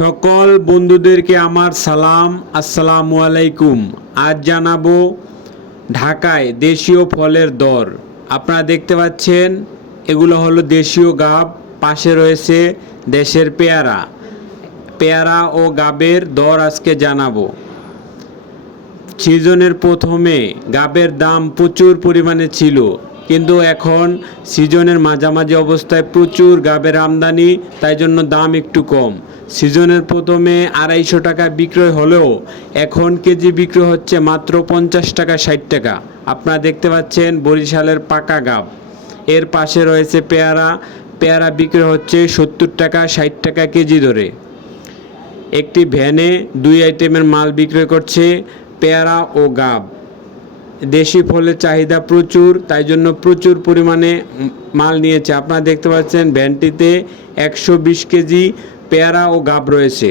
সকল বন্ধুদেরকে আমার সালাম, আসসালামু আলাইকুম। আজ জানাব ঢাকায় দেশীয় ফলের দর। আপনারা দেখতে পাচ্ছেন, এগুলো হলো দেশীয় গাব, পাশে রয়েছে দেশের পেয়ারা। পেয়ারা ও গাবের দর আজকে জানাব। সিজনের প্রথমে গাবের দাম প্রচুর পরিমাণে ছিল। কিন্তু এখন সিজনের মাঝামাঝি অবস্থায় প্রচুর গাবের আমদানি, তাই জন্য দাম একটু কম। সিজনের প্রথমে আড়াইশো টাকা বিক্রয় হলেও এখন কেজি বিক্রয় হচ্ছে মাত্র পঞ্চাশ টাকা ষাট টাকা। আপনারা দেখতে পাচ্ছেন বরিশালের পাকা গাব। এর পাশে রয়েছে পেয়ারা। পেয়ারা বিক্রয় হচ্ছে সত্তর টাকা ষাট টাকা কেজি ধরে। একটি ভ্যানে দুই আইটেমের মাল বিক্রয় করছে পেয়ারা ও গাব। দেশি ফলের চাহিদা প্রচুর, তাই জন্য প্রচুর পরিমাণে মাল নিয়েছে। আপনারা দেখতে পাচ্ছেন ভ্যানটিতে একশো বিশ কেজি পেয়ারা ও গাব রয়েছে।